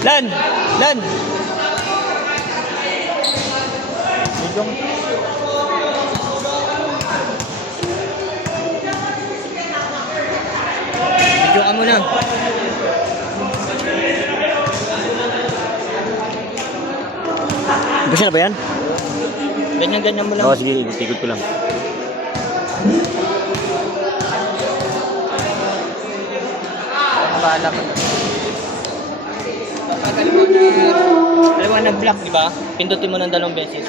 Lan! Lan! Video ka muna. Gusto na ba yan? Ganyan-ganyan mo lang. Oo, sige, ikot ko lang. Bahala ka. Alam mo na nag-block, di ba? Pindutin mo ng 2 beses.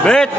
Bet!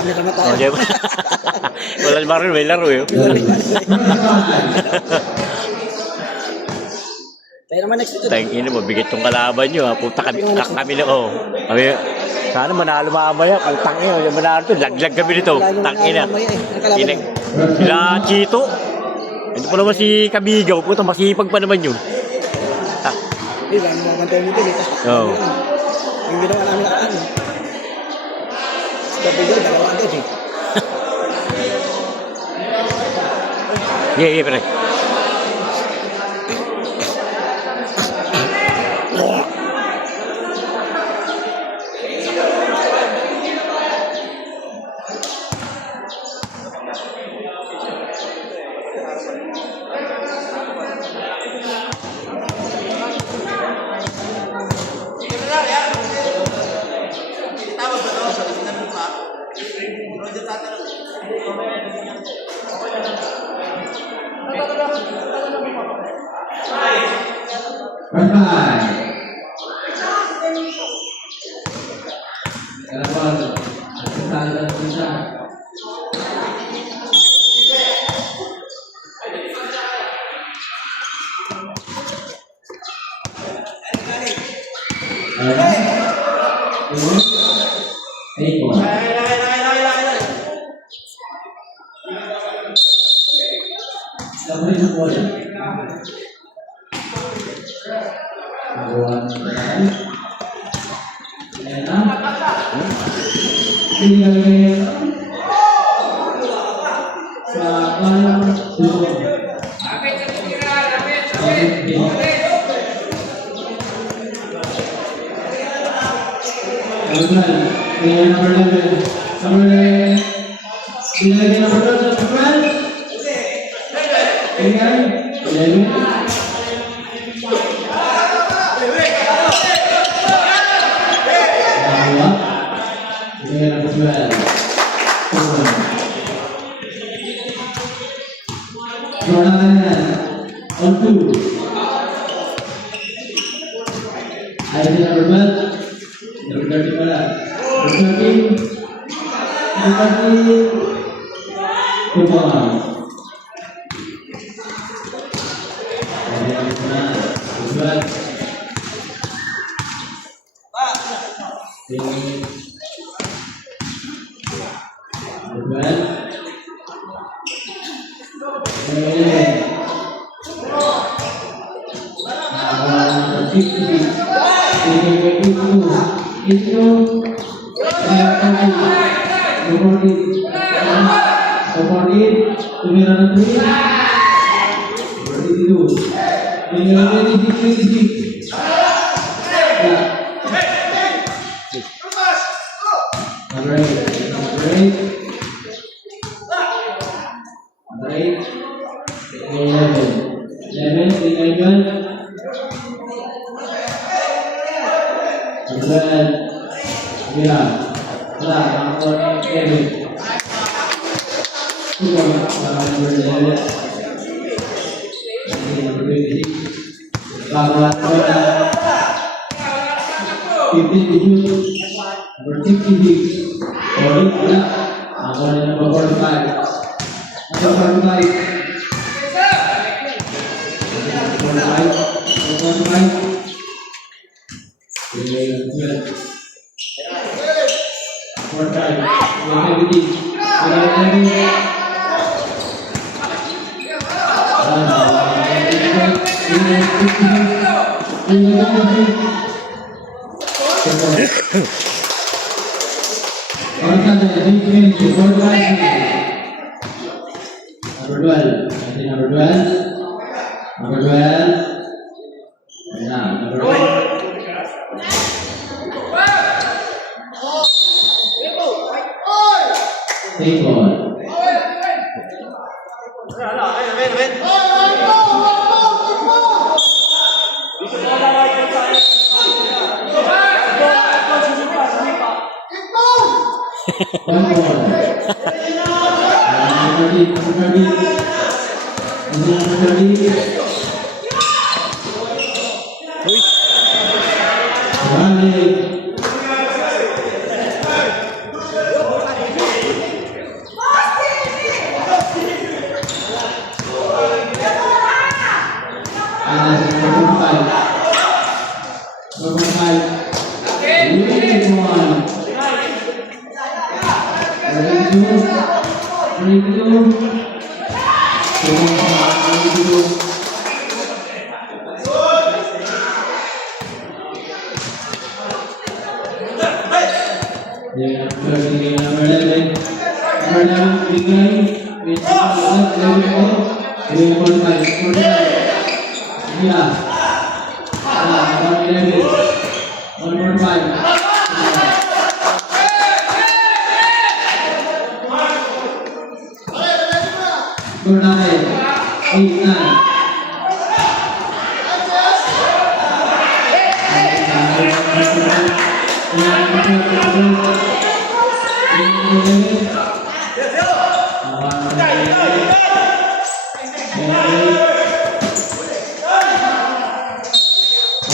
Kami na tayo. Oh, diba? Wala naman rin, may laro eh. Tayo naman next ito. Thank you na, mabigat yung kalaban nyo ha. Puta kami na, oh. Kami, sana manalo mamaya. Putang nyo, yung manalo to. Laglag kami nito. Tangin na. Sila Chito. Ito pa naman si Kabigaw. Puta, masipag pa naman yun. Hindi, dami naman tayo nito. Oo. Yung ginawa namin na ano. Kabigaw, 2 doon eh. Yeah, pre.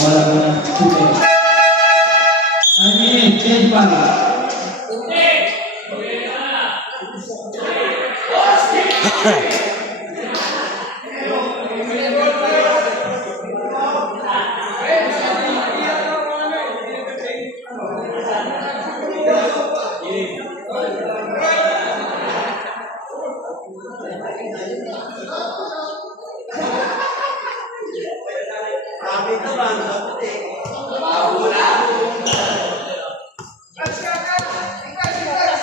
Bola dengan Supe. Ini change ball.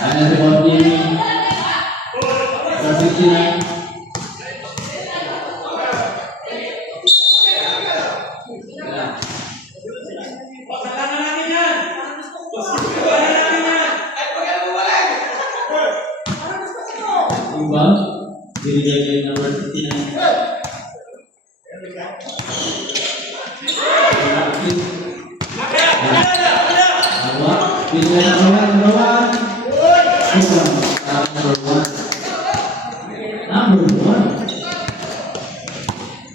Ada sebuah tim Persisnya imbang dari bagian nomor 69. Pilihan number one. Number one.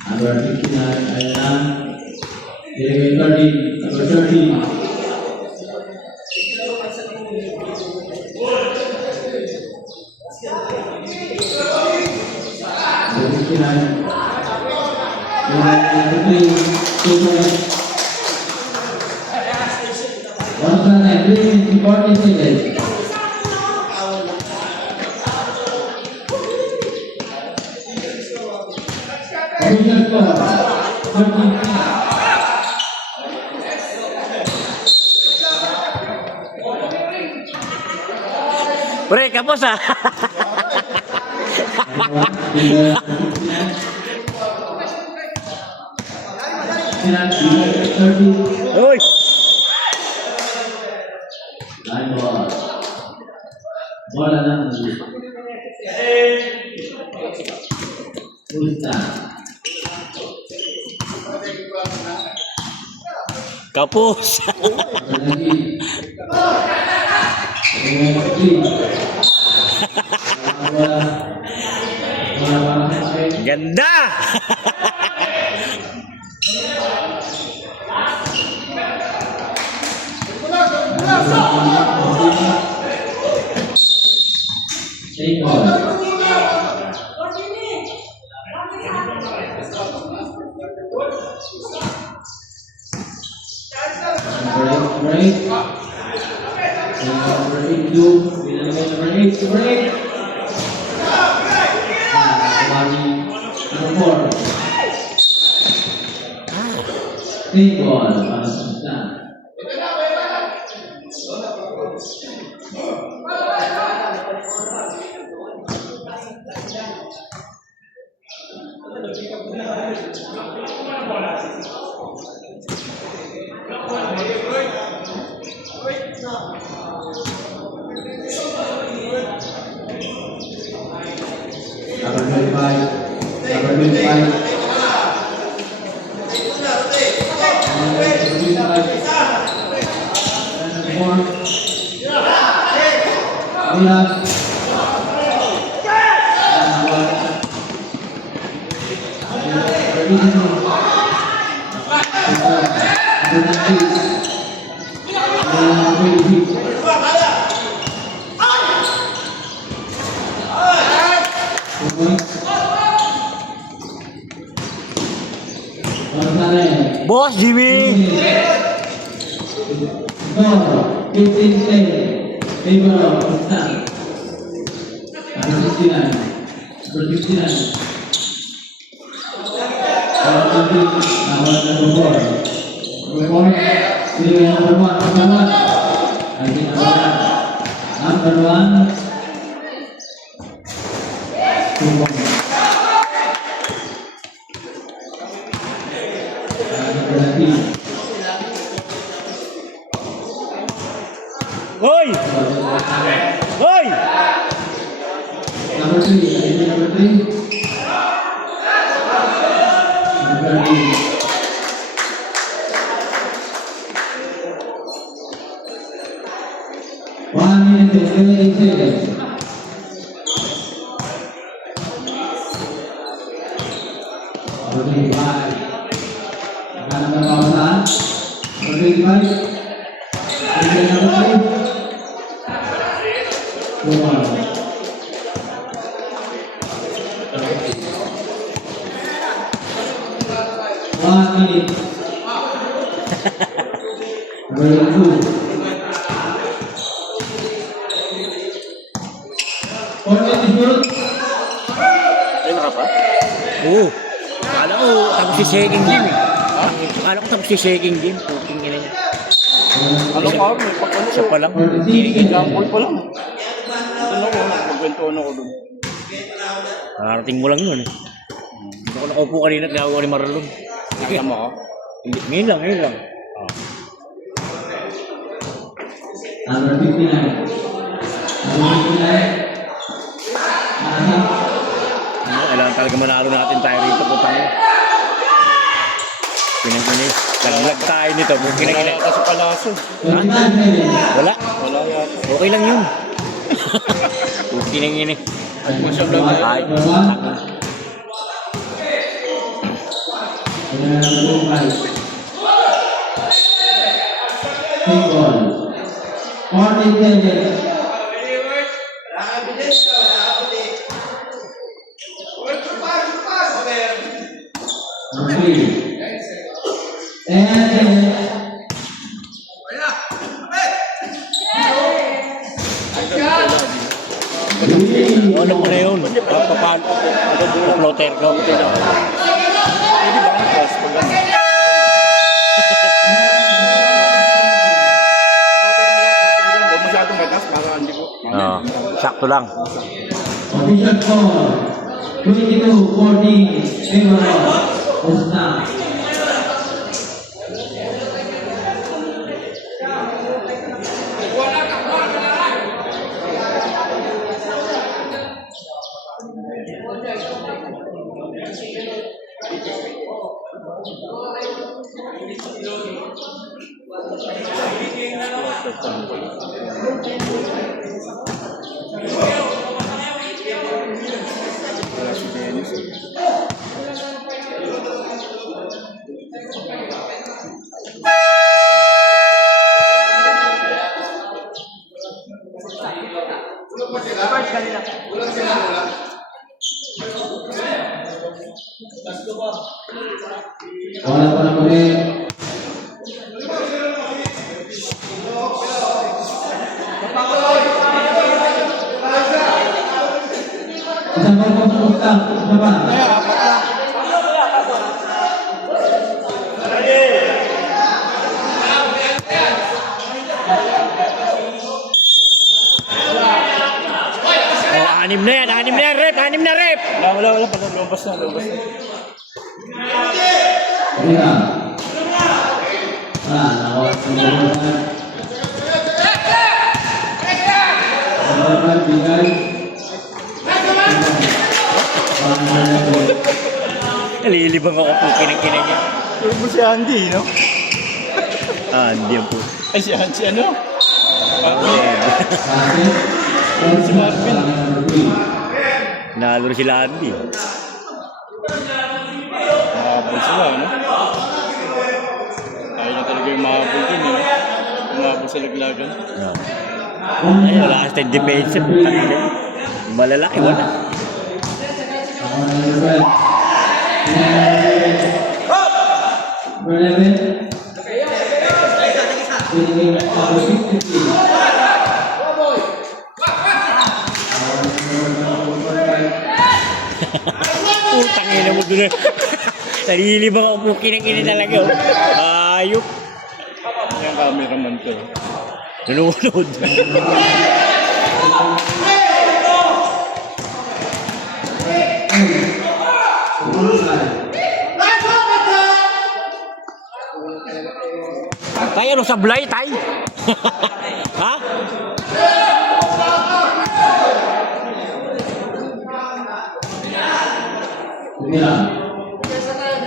Number 59 Ayana. Dari 13, number 13. Pre, kapos ah. Uy. Bola nang Ulta. Kapos. Ganda. Bos Jimmy. Oi! Oi! Number 3, number 3. Number 3. One minute and 8 seconds. Number 3, 5. Akan ada kawasan. 1 minute. Number 2. 40 minutes. Oo. Akala ko tapos si second game eh. Akala ko tapos si second game. Puting ina niya. Ano ka? May pag-ano Siya pa lang. Example pa lang. Doon ako, nagpagwentuhan ako doon. Nakarating mo lang yun eh. Hindi ako nakaupo kanina at nakakuha ni Marlon. Nakita mo ako? Hindi, ngayon lang, ngayon lang. Number 59. Number 59. Kailangan talaga manalo natin tayo rito. Putang ina. Pinang-inay. Naglag tayo nito. Wala Pinang-inay. yata sa palaso. Wala. Wala yata. Okay lang yun. Pinang-inay. At mo siya vlog. Ay, ano mo na yun? Papapalo. Floater ko. Pwede ba ang press pag ano? Huwag masyadong matas para hindi ko. Sakto lang. Official score 22-40 favor of Usna. Wala pa na ulit. Isang ball po sa utang. Isa pa. Anim na yan, rep, rep. Wala. Pag lumabas na. Iya. Nawat pembangunan. Pembangunan bingkai. Nalilibang ako po kinang-kinang niya. Tulog mo si Andy, no? Hindi yan po. Ay, si ano? Si Marvin. Nalo rin sila Andy. Mahabol sila, no? Ayaw na talaga yung mahabol din, eh. Mahabol sa laglagan. Ay, wala kasi defensive. Malalaki, wala. Putang ina mo doon. Nalilibang ako po kinang-ina talaga. Ayop. Yung cameraman to. Nanonood. Tay, ano sablay, tay? Ha?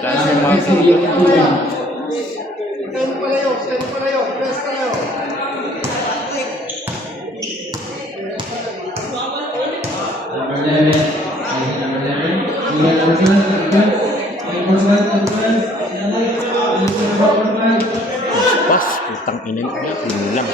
Dahil yung mga Pas, putang ina. Yun lang.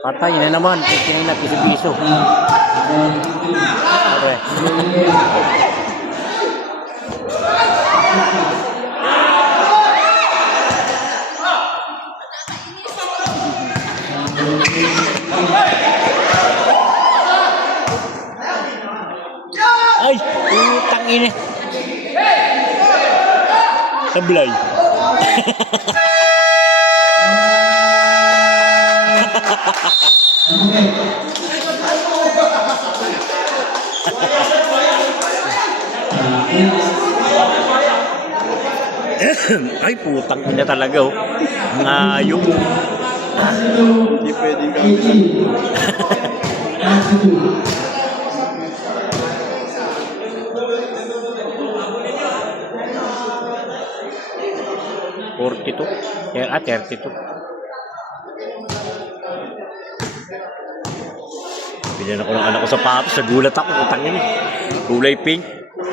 Patay na naman. Ikinay na piso-piso. Okay. Ay! Utang ina. Sablay. Ay, putang ina talaga, oh. Ngayong. Hindi pwedeng gawin. $42. 32. Binigyan ako ng anak ko sapatos. Nagulat ako. Putang ina. Kulay pink.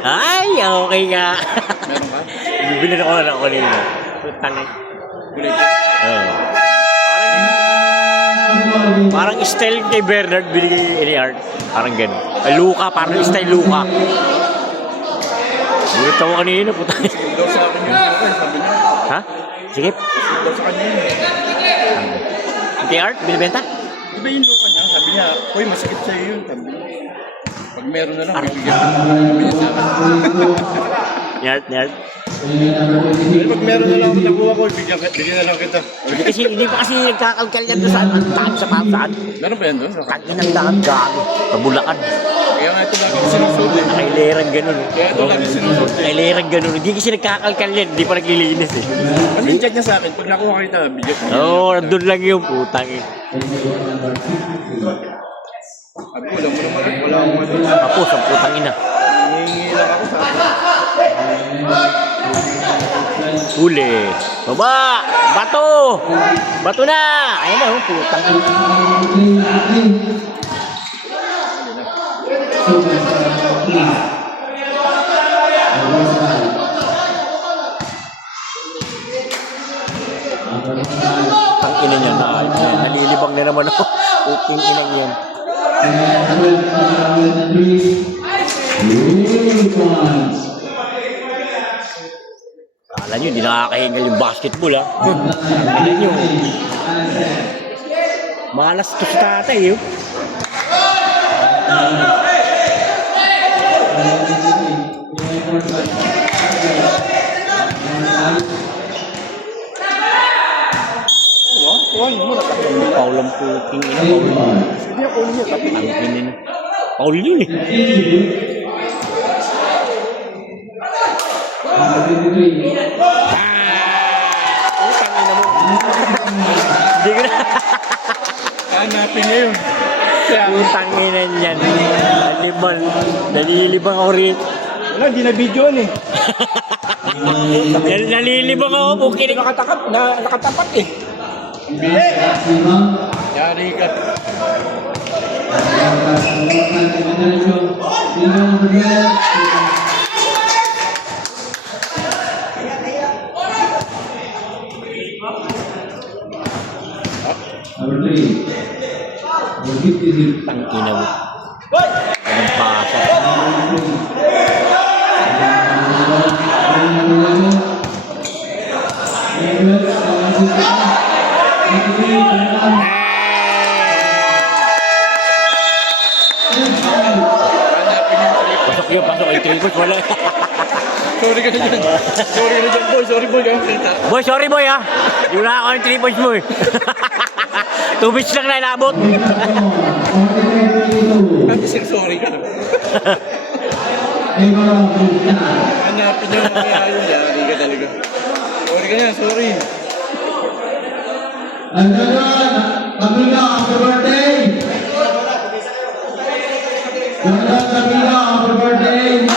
Ay, okay nga. Meron ka? Binigyan ako ng anak ko nila. Putang ina. Kulay ka? Oo. Parang style kay Bernard binigay ni Art. Parang gano'n. Ay, Luka. Parang style Luka. Gulat ako kanina. Putang ina. Sige daw sa akin yun. Sabi niya. Ha? Sige. Sige daw sa kanya yun. Kay Art, binibenta? Di ba yung luka niya? Sabi niya, uy, masakit sa'yo yun. Sabi niya. Pag meron na lang, bibigyan ko. Sabi niya sa akin. Ni Art. Pag meron na lang ako nakuha ko, bigyan na lang kita. Hindi pa kasi nagkakalkal yan doon saan. Ang daan sa pansaan. Meron ba yan doon? Kanya ng daan gago. Kabulakan. Kaya nga ito lagi sinusunod eh. Kailerang ganun. Kaya ito lagi sinusunod eh. Kailerang ganun. Hindi kasi nagkakalkal yan. Hindi pa naglilinis eh. Kasi chat niya sa akin, pag nakuha kita, bigyan ko. Oo, nandun lang yung putang eh. Sabi ko, alam mo naman, wala akong ano. Tapos ang putang ina. Hihingi lang ako sa akin. Huli. Baba! Bato! Bato na! Ayan na, oh, putang ina. Tang ina niya na. Nalilibang na naman ako. Puting ina niyan. Kala nyo, hindi nakakahingal yung basketball, ha? Kala nyo. Malas to si tatay, eh. Kuha niyo muna. Paul ang puting ina, Paul. Hindi ako niya, tapi. Ang ina. Paul yun, eh. Putang ina mo. Hindi ko na. Hanapin niya yun. Kaya, Putang ina niyan. Nalibang. Nalilibang ako rin. wala, hindi na video eh. Nalilibang ako. Pukinig. Nakatapat eh. Yari ka. Tang ina mo. Anong pasok? Pasok yun, pasok. Ay, triple wala. Sorry ka na dyan. Sorry ka na dyan, boy. Sorry, boy. Boy, sorry boy ha. Yung na ako ng 3 points mo eh. 2 bits lang na inabot. At sorry ka na. Hanapin niyo kaya yun. Yari ka talaga. Sorry ka na, sorry. Camila, happy birthday! Camila, happy birthday!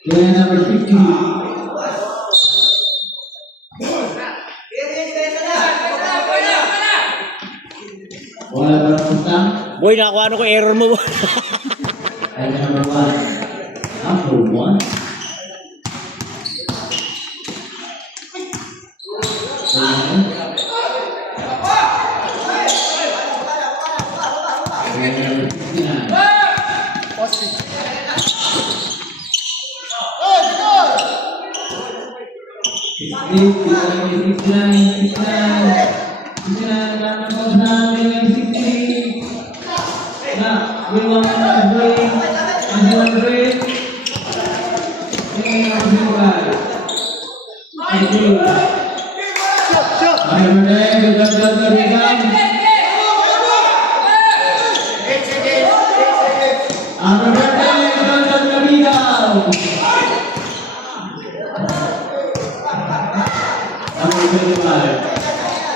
Player number 50. Wala ba ng utang? Boy, nakakuha ano ko error mo. Player number 1. Number 1.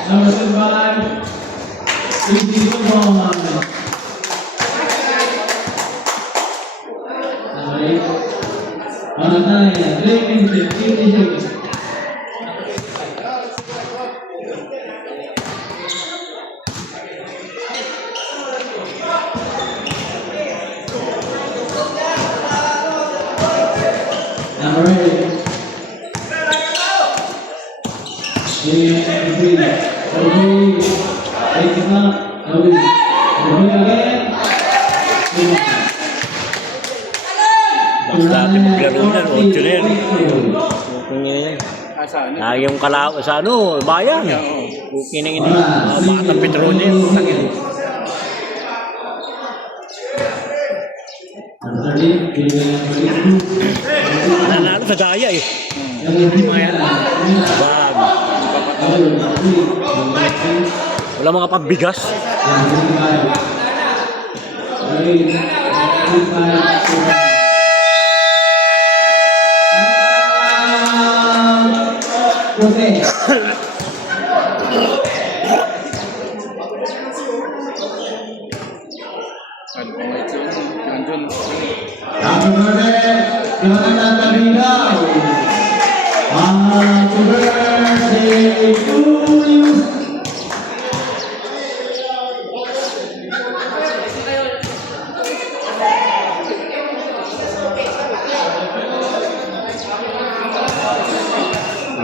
Number 25, Easy Football. Number 8, number 9, 3 minutes, 50 seconds. Number 8. Basta natin maglaro na, 8 na yan. Saan? Yung kalao sa ano, bayan. Okay na yun. Bakit ang petrolyo. Nanalo sa daya eh. Bag. Wala mga pambigas. Okay. Ano pa nga ito? Nandun. Happy birthday, Jonathan Tabilaw. Happy birthday to you.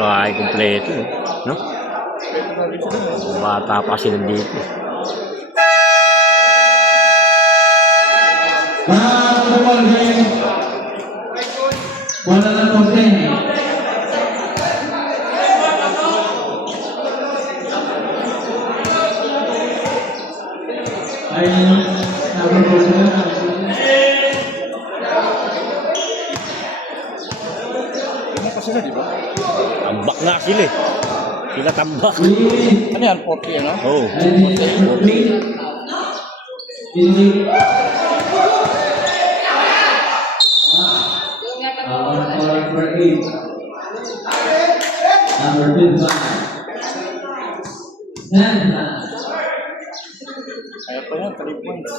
Ay, kompleto. No? Bata pa sila dito. Football game. Wala na konten. Ayun, number 4. Sila, di ba? Tambak nga sila eh. Sila tambak. Ano yan? 40, ano? Oo. Number 8. Number 25. Kaya pa yan, 3 points.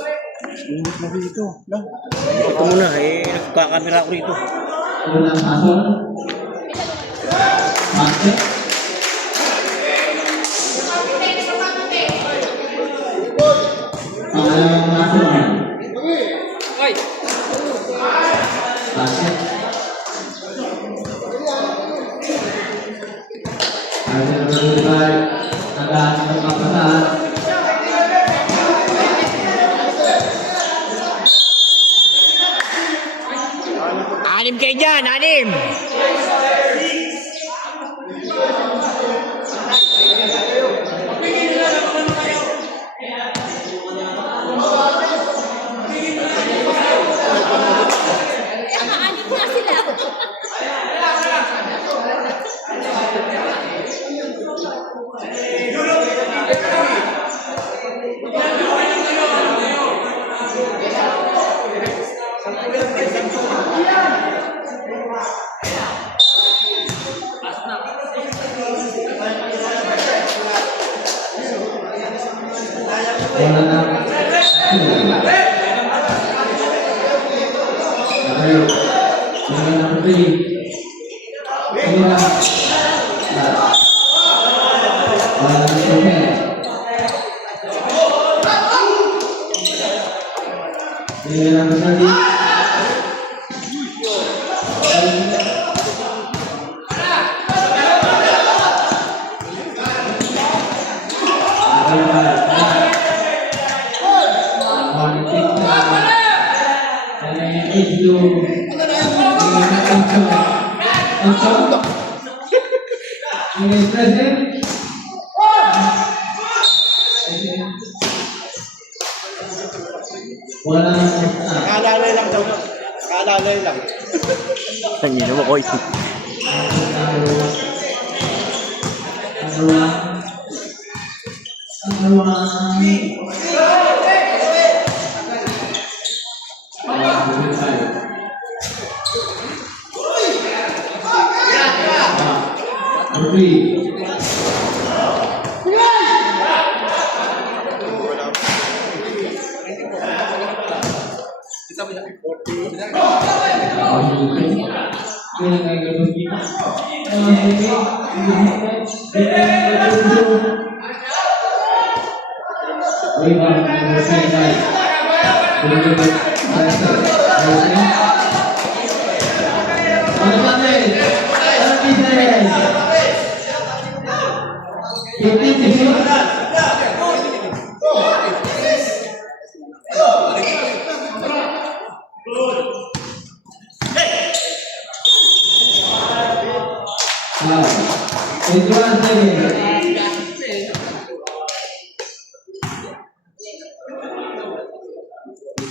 Init na dito. Lang. Ito muna eh. Nagkakamera ako rito. Unang pasok. Masuk. Pangalang masuk. Masuk. Ada berbagai akan berpapasan. Anim kayo dyan, anim! Player number 3. Kira. Bola Sofian. Player number 30. Wala Kaalalay lang daw. Kaalalay lang. Ang ino mo, Koy.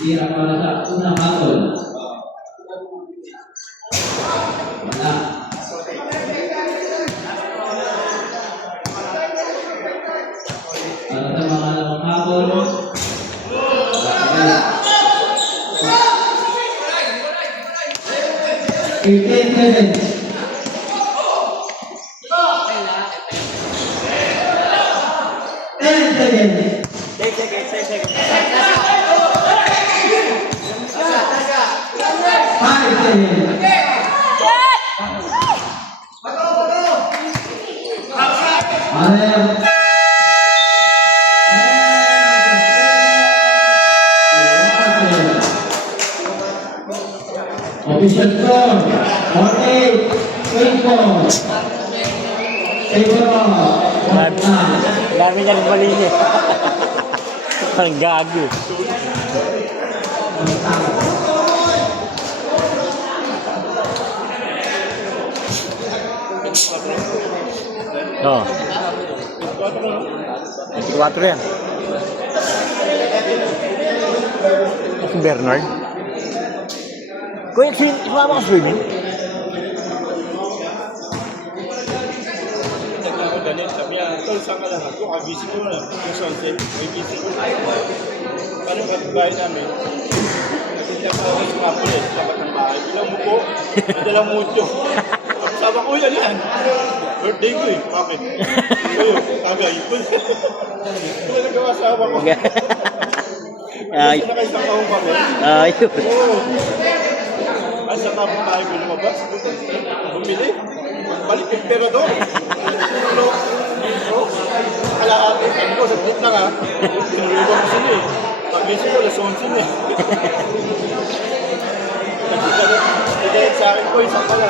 Tira para sa unang hatol. Wala. Para sa mga lamang hatol. Wala. 15 seconds. 10 seconds. 5 seconds. Arel. Official score 48-24. Favor of Dami niya ng mali niya. Ang gago. Oh. 24 yan. Si Bernard. Kuya, sumama ka swimming? Sabi niya, tol, saan ka lang ako? Kabisi ko na. Yung sunset, may busy ko. Paano kapitbahay namin? Nagsindihan ko ako sa kapulit, dapat ng bahay. Bilang mo po, madalang mucho. Sabi ko, yan. Birthday ko eh. Bakit? Kayo, tagay. Wala nagawa sa awa ko. Ay. Nakaisang taong kami. Ayun. Oo. Ay, sa kapitbahay ko lumabas. Bumili. Balik yung pera doon. Kalahati, sabi ko, saglit lang ha. Tinulugan ko sila eh. Pag-isip ko, lason sila eh. Nagdahil sa akin ko, isang pala.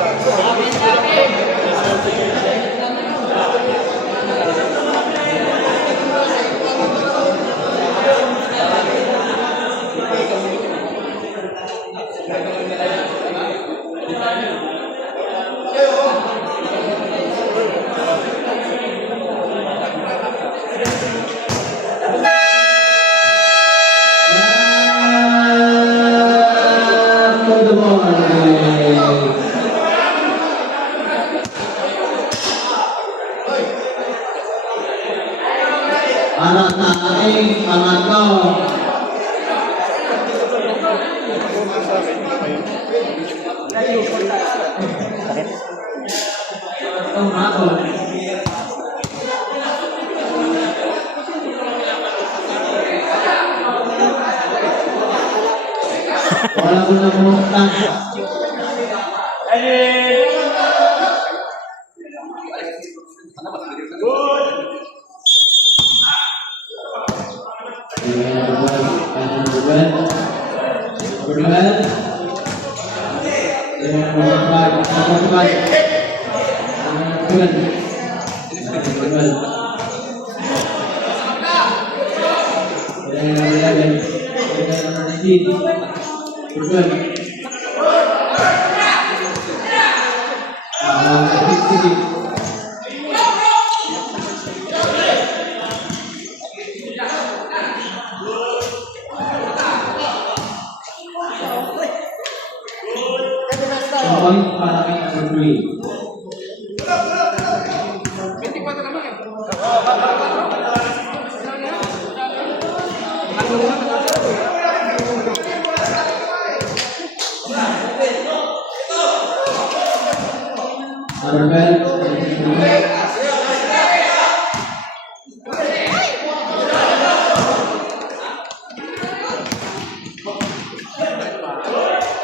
Para sa ating pangatlo. Ang hatol. Wala ko na pumunta.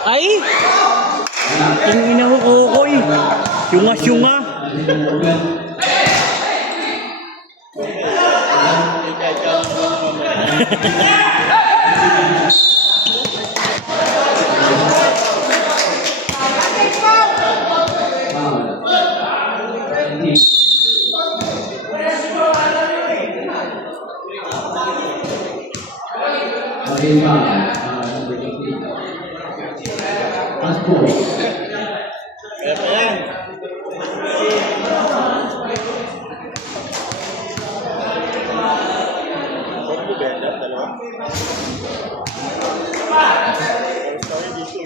Ay! Ang ina ko, Kokoy. Syunga-syunga. Kaya pa yan. Huwag mo benda, dalawa. Tapos kami dito.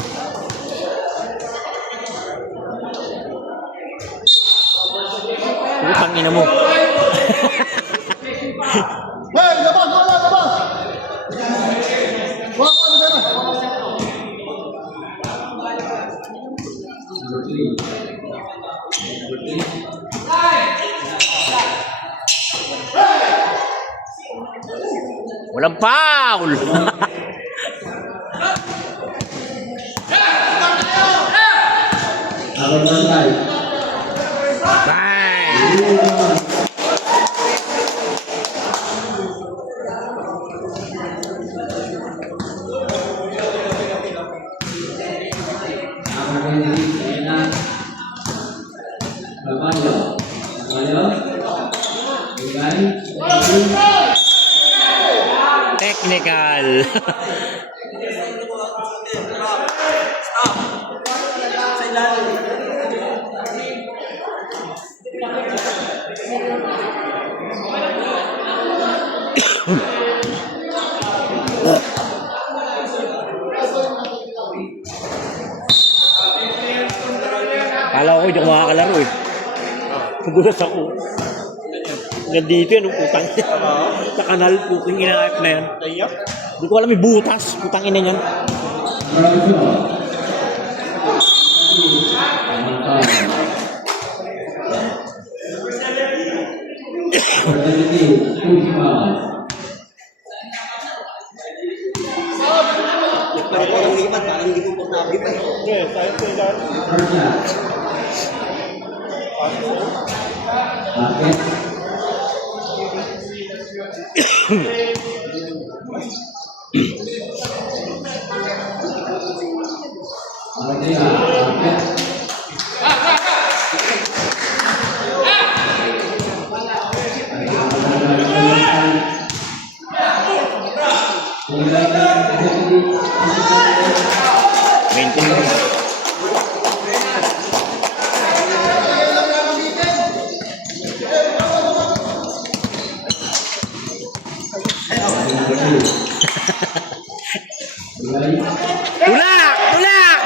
Putang ina mo. Hey, labas, labas, labas! Wala ko, ano na? Walang foul. Bang! Technical. Kala ko hindi ako makakalaro eh. Nagulat ako. Nandito yan, utang. Sa kanal, puking inaayap na yan. Naiyak? Hindi ko alam, may butas. Putang ina niyan. Okay, tayo sa ilan. Maintenance. Tulak! Tulak!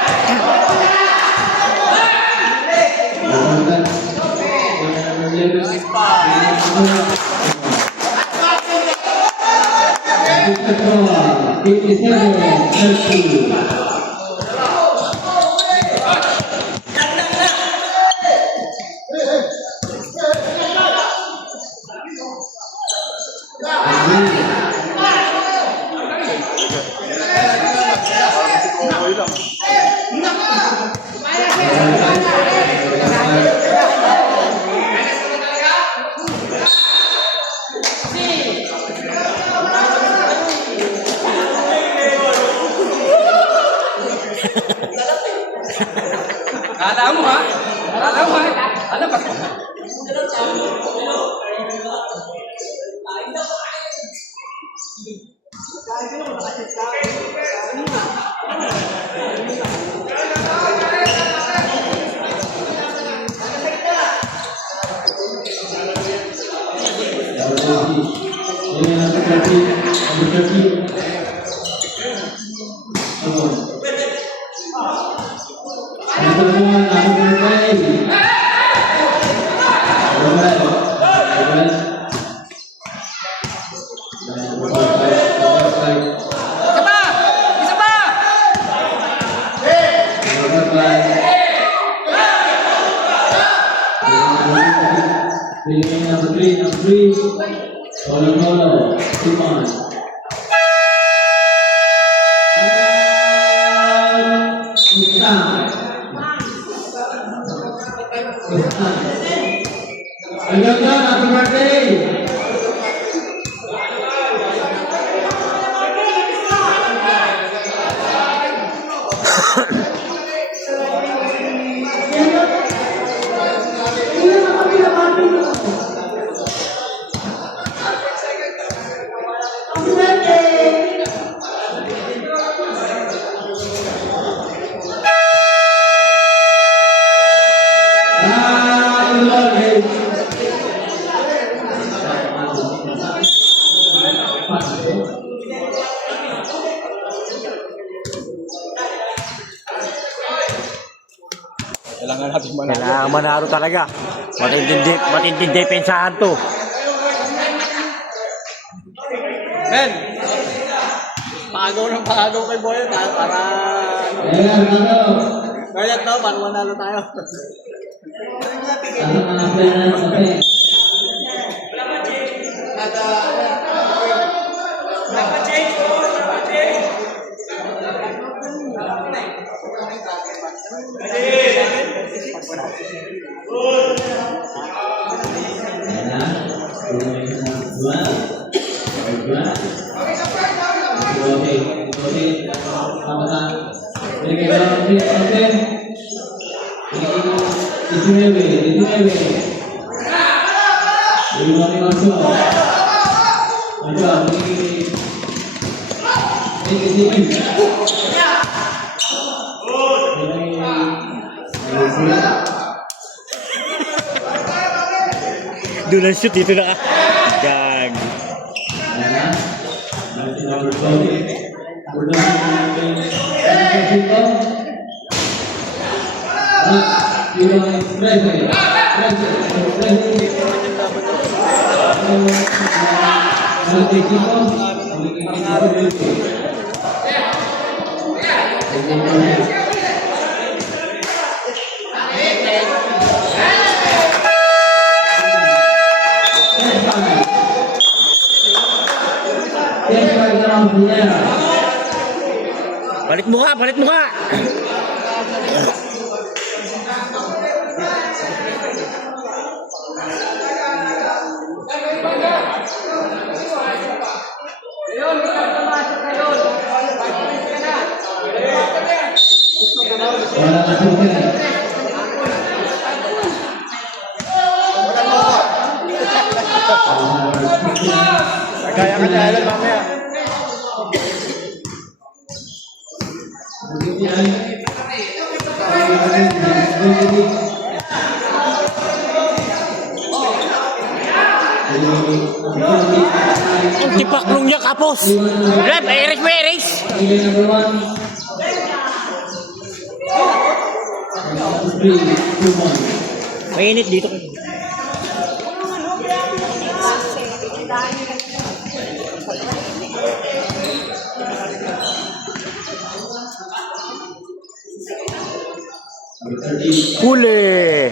Kala mo ha? Kala mo ha? Alam ba? Isa pa! Number three. Solo, 2 points. Happy birthday! Kailangan natin manalo. Kailangan manalo talaga. Matinding depensahan to. Men! Paagaw kay Boyet ha, para... Boyet daw, para manalo tayo. Doon ang shoot dito na. Gag. Balik mo ka! Kaya ka dahil mamaya. Ang tipaklong niya kapos. Rep, Eric mo, Eric. Mainit dito. Huli.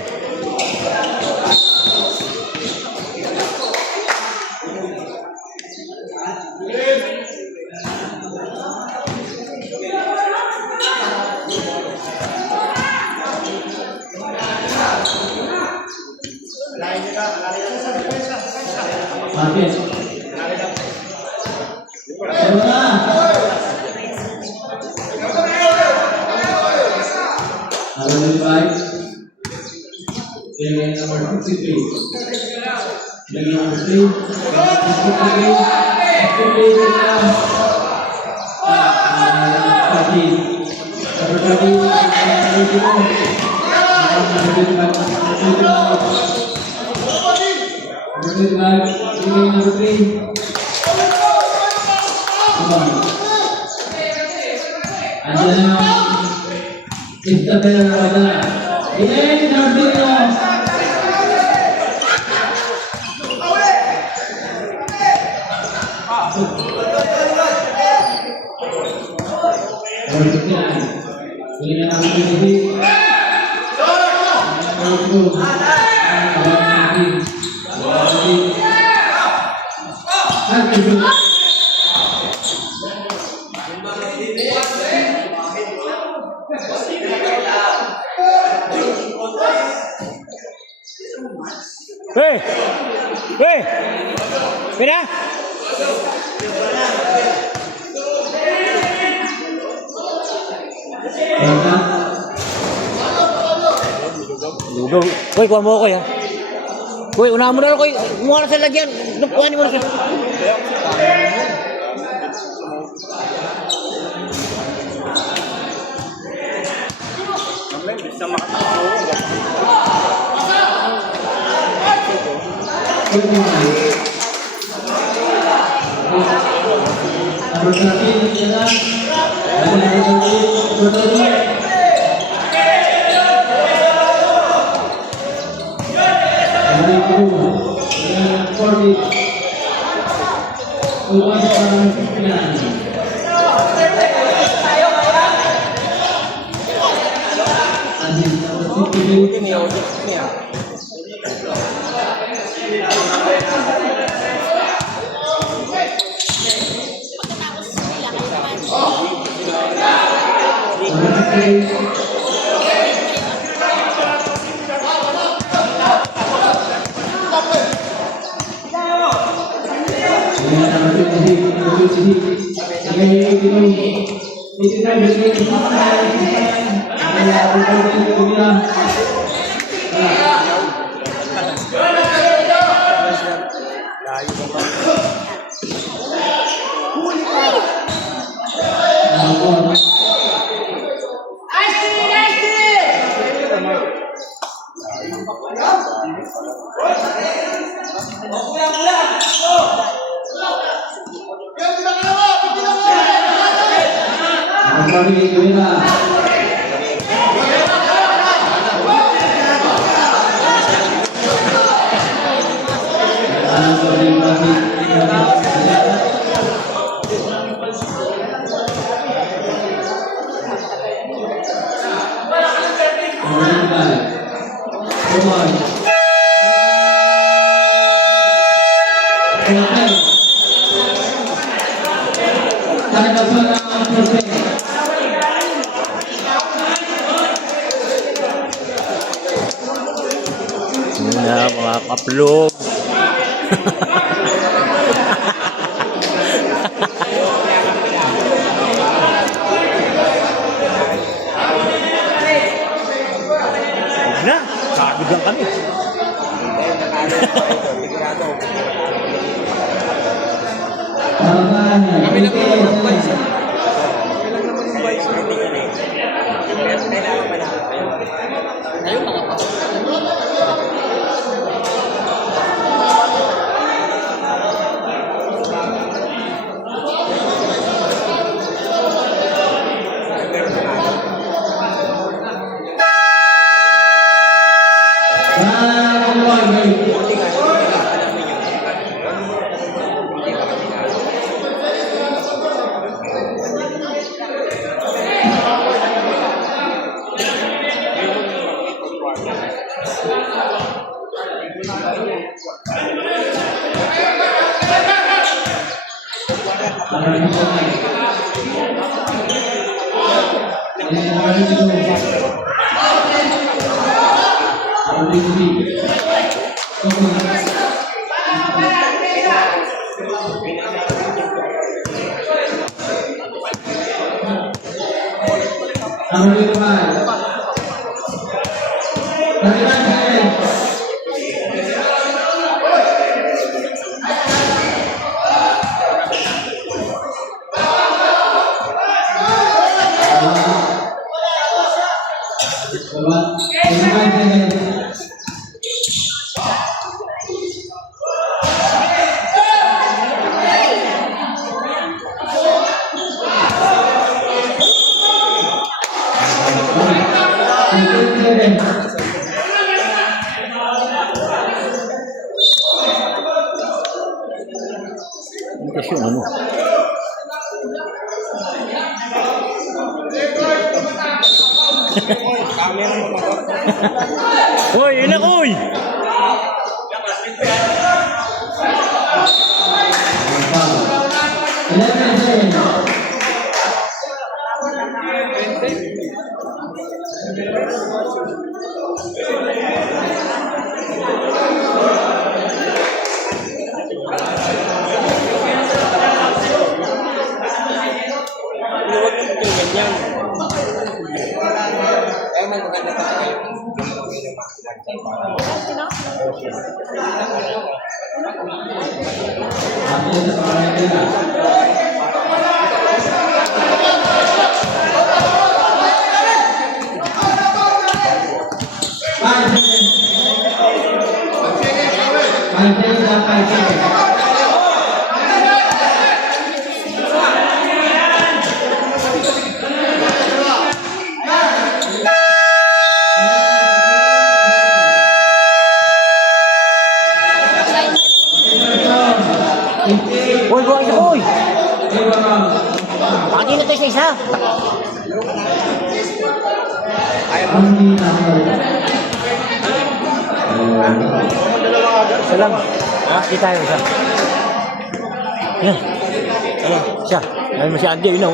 Number 5. Then number 53. Then number 3. Hey! Hey! Pina! Lugaw. Koy, kuha mo ako yan. Koy, unahan mo na lang, Koy. Kumuha na sa lagyan. Kuhanin mo na siya. Na mga kaplog. Na, kagod lang kami. Kami lang naman yung vice. Ayaw mga pasok. Number 5. Kasi yung ano. Hoy, inak, oy! Huwag na po ganyan. Eh, may maganda talaga yung Hoy, buhay siya, hoy! Pati na tayo sa isa. Isa lang. Pati tayo isa. Yan. Siya. Ayan mo si Andy, you know.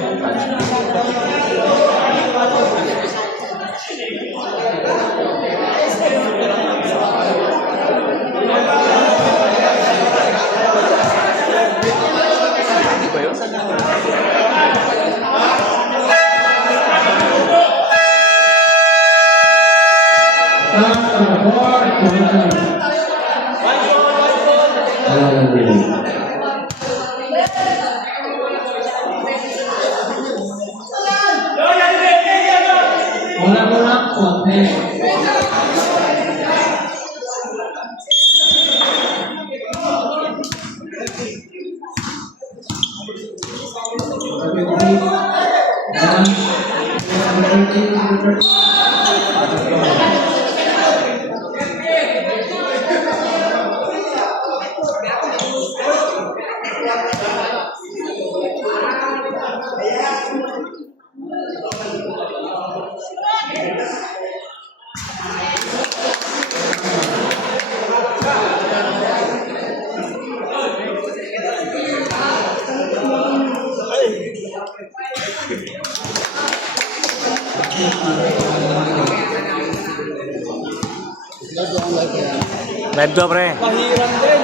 Live to, pre. Mahirap din.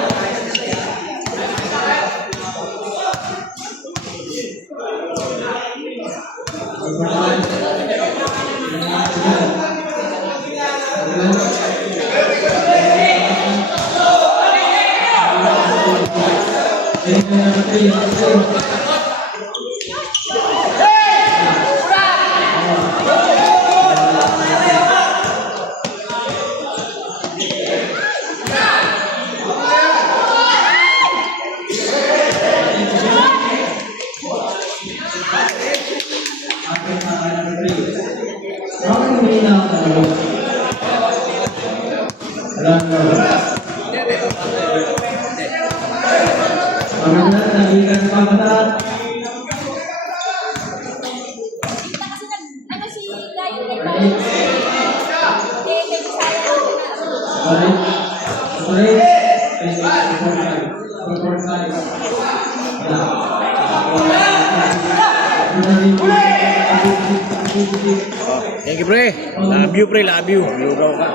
Thank you, pre. Love you, pre. Love you. Lugaw ka.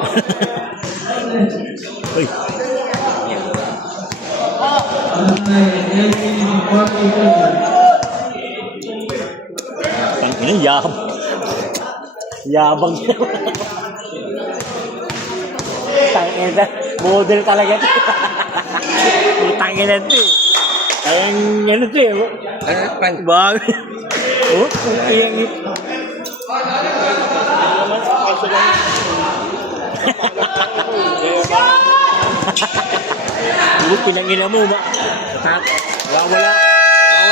Uy. Tangina, yabang. Yabang. ina. Model talaga ito. Putang ina ito eh. Ayan, ano ito eh. Bagay. Oh, ayan ito. Kaso lang. Pinangina mo, ma. Wala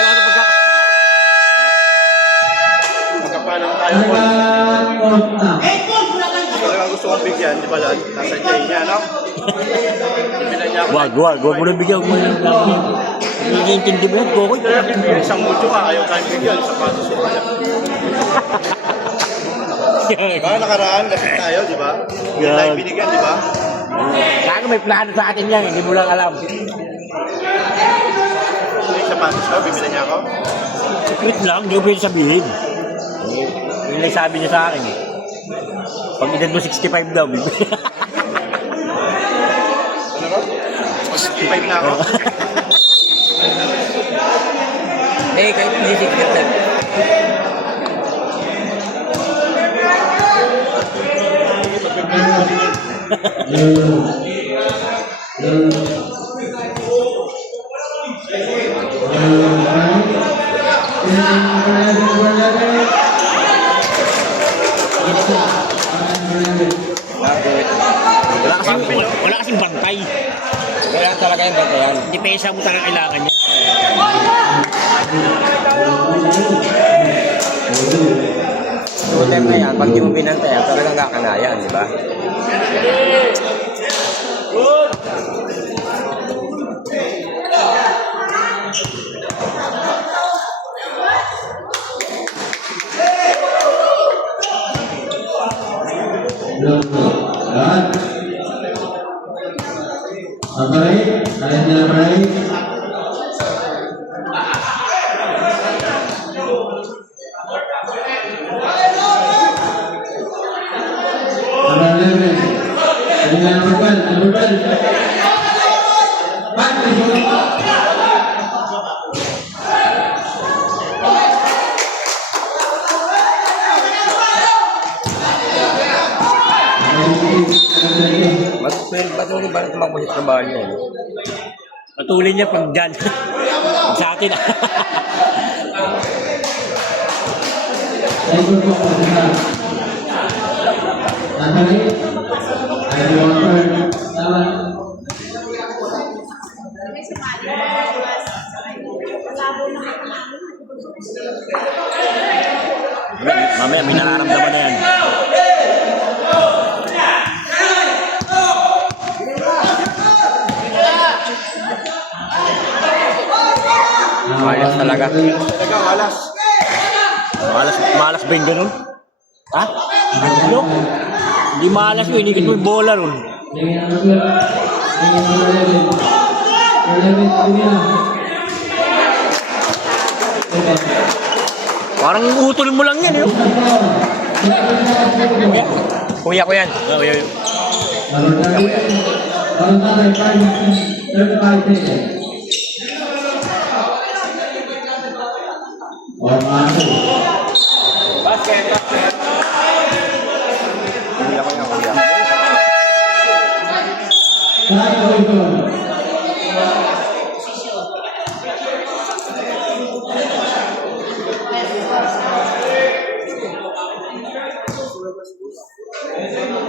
sa pagka... Magkapalang tayo po. Talagang gusto kong bigyan, di ba lang? Nasa jay niya, no? Bibila niya ako. Wag mo na bigyan mo yung lang. Hindi mo yan, Kokoy. Isang mucho ka, ayaw tayong bigyan. Sapatos ko kaya. Diba, nakaraan kasi tayo, di ba? Hindi tayo binigyan, di ba? Kaya may plano sa atin yan, hindi mo lang alam. Yung sapatos ko, bibila niya ako. Secret lang, hindi ko pwede sabihin. Yun lang sabi niya sa akin eh. Pag edad mo 65 daw, bibili. Ano ko? 65 na ako. Eh, kahit hindi secret lang. Wala kasing bantay. Kaya talaga yung bantayan. Dipesa mo talaga kailangan niya. Shooter na yan, pag di mo binantayan, talagang kakanayan, di ba? Patuloy ba na tumakbo sa trabaho niya? Patuloy niya pag dyan. Pag sa atin. Mamaya may nararamdaman na yan. Malas talaga. Talaga, malas. Malas ba yung ganun? Ha? Ano? Hindi malas yun, inikit mo yung bola ron. Parang utol mo lang yan yun. Kuya ko yan.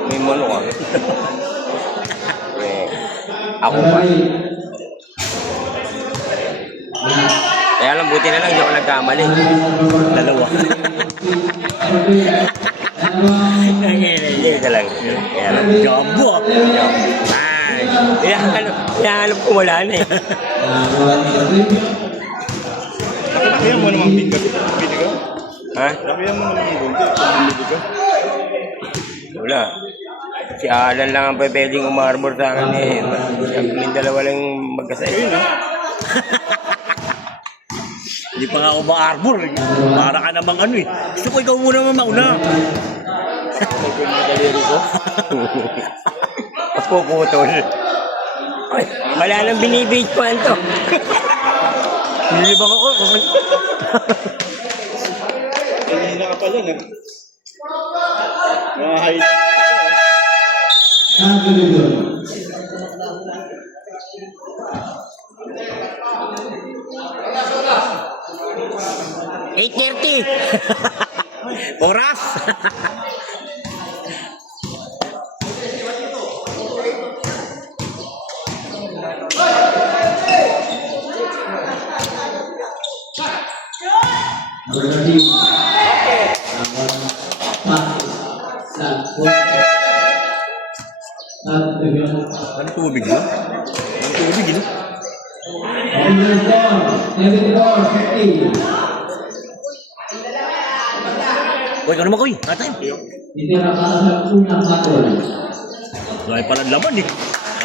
May mono ka. Ako pa. Kaya lang, buti na lang, hindi ako nagkamali. Dalawa. Hindi lang. Kaya lang. Jabo. Ay, hinahanap ko wala na eh. Lakihan mo namang bigay ka. Ha? Lakihan mo namang bigay ka. Wala. Si Alan lang ang pwedeng umarbor sa akin eh. May dalawa lang magkasaya. Hindi pa nga ako ma-arbor. Para ka namang ano eh. Gusto ko ikaw muna mauna. Puputol. Ay, wala nang binibig ko ito. Nilibang ako. Kanina ka pala na. Mga height. 8:30. Oras. Number 13. Ano tubig yun? Ano tubig yun? Number 74, 50. Uy, ano naman koy? Atay. Itira para sa unang battle. Wala pa ng laman eh.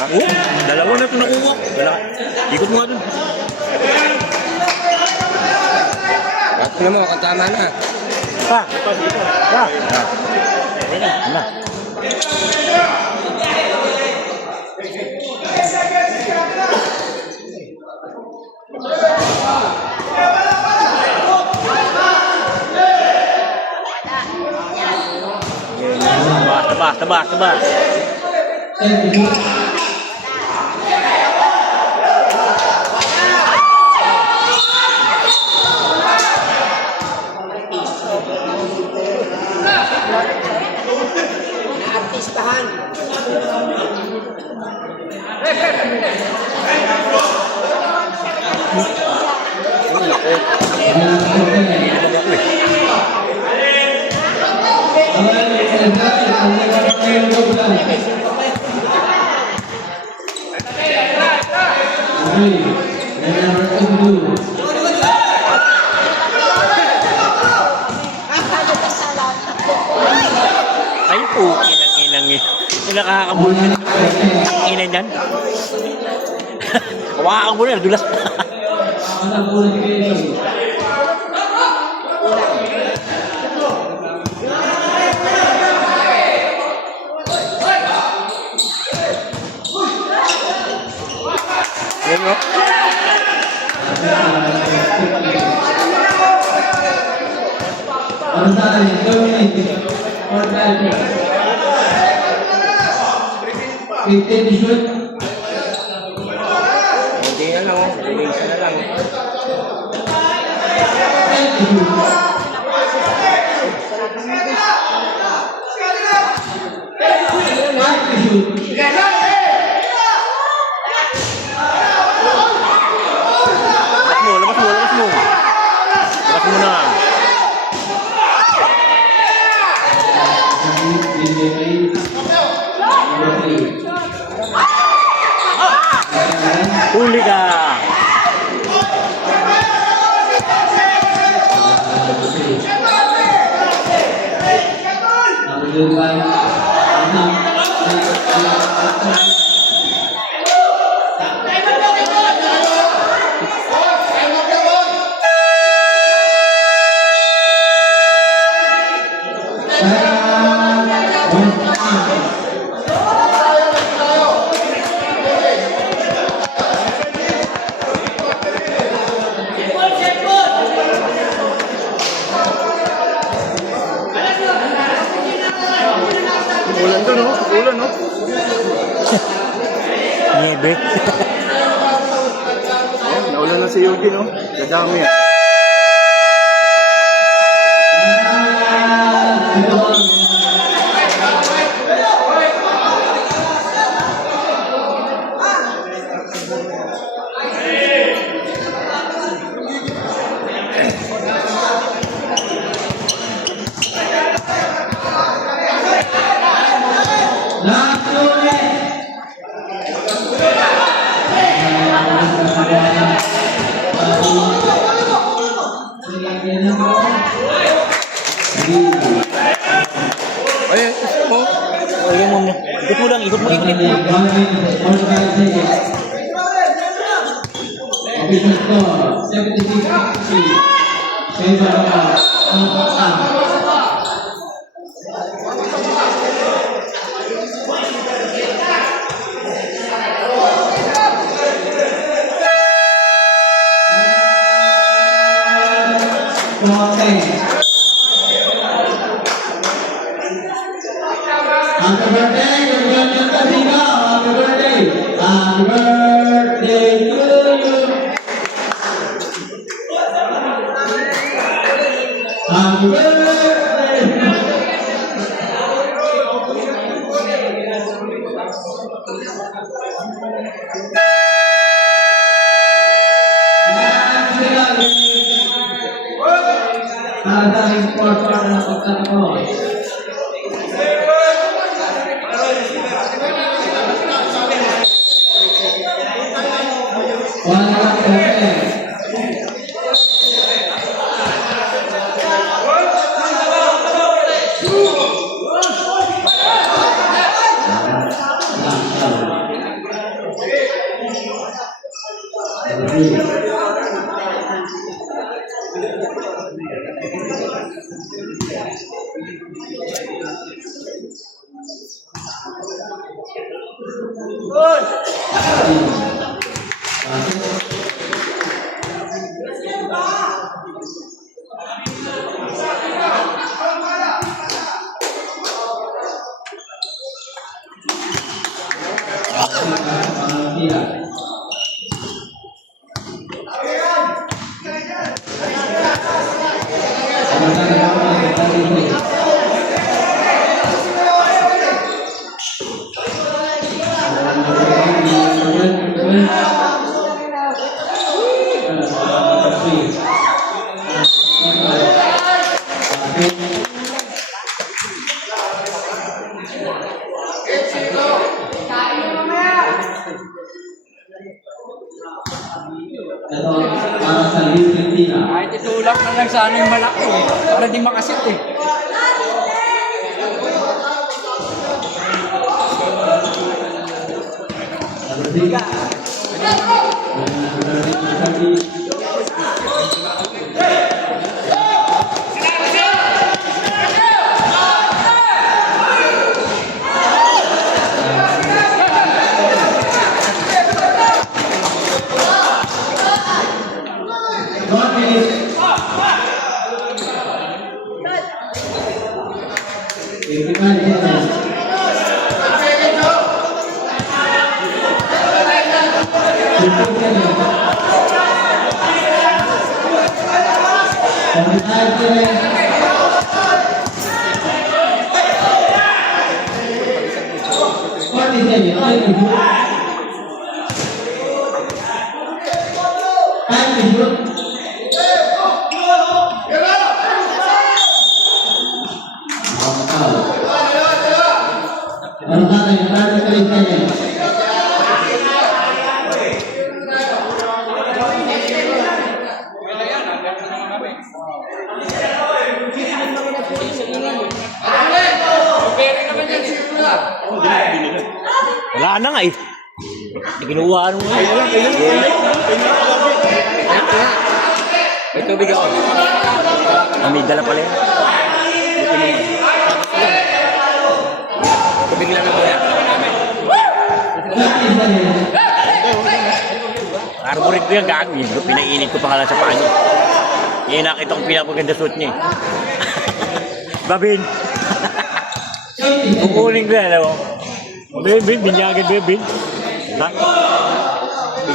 Oo, dalawa na ito nakuha. Dalawa. Ikot mo nga dun. Ako naman, katama na. Pa! Pa! Ano? Tabas. 72. Ay po, inang eh. Nakakabulin na inan yan. Hawakan mo na, dulas. Yan o. Hindi na lang o. Isa na lang. Labas mo. Labas mo na. Huli ka. Ulan doon, no? Ulan, no? Niebe. Naulan na si Yogi, no? Dadami yan. Ay, isa mo. Ayun mo. Ikot mo lang. Ikot mo. Official score, 76-60. Favor of Happy birthday, congratulations, Rico. Happy birthday. Happy birthday to you. Ada import para pagkakao. Wala Ito para sa Argentina. Kahit itulak na lang sana yung malaki eh. Para di makasit eh. Wala na nga eh. Kinuha nung nga. May tubig ako. May dala pala yan. Tubig lang ako yan. Arborit ko yung gago yun. Pinainit ko pa nga lang sa paa niya. Yan nakita kong pinapaganda suit niya eh. Babin. Kukunin ko yan, alam mo. Bin, binyagan ba yun, Bin? Ha?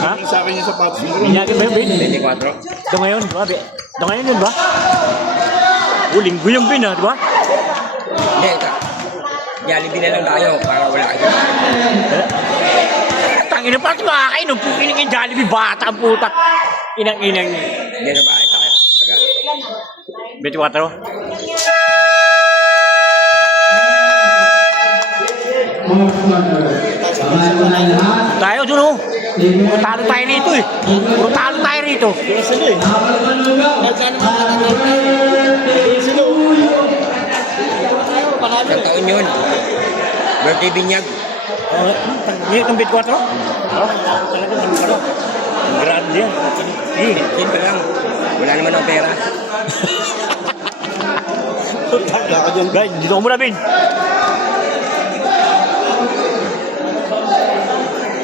Ha? Sa akin yung sapatos mo. Binyagan ba yun, Bin? 24. Ito ngayon, di ba? Ito ngayon yun, ba? Linggo yung Bin, ha? Di ba? Hindi, ito. Jollibee na lang tayo para wala kayo. Tangina pa, makakain. Nung pukinig yung Jollibee, bata ang puta. Inang-inang niya. Hindi na bahay tayo. 24? Tayo dun oh. Puro talo tayo rito eh. Puro talo tayo rito. Isang taon yun. Birthday binyag. Ngayon itong bit 4? Talaga naman ka rin. Ang grande yan. Simple lang. Wala naman ang pera. Guys, dito ko muna, Bin.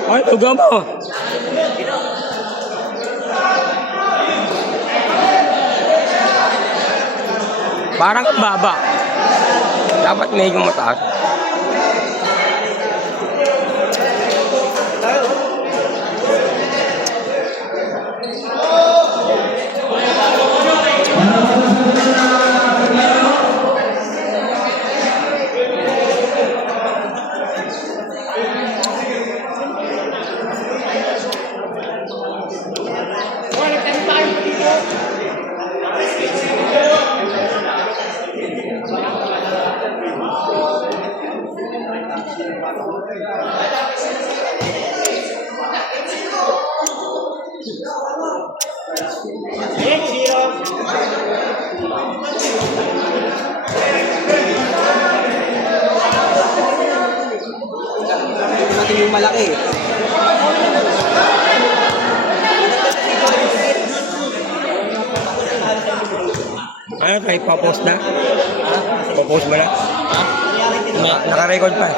Ay, tuga mo. Parang ang baba. Dapat medyo mataas. Natin yung malaki. Ano tayo, papost na? Papost mo na? Naka-record pa.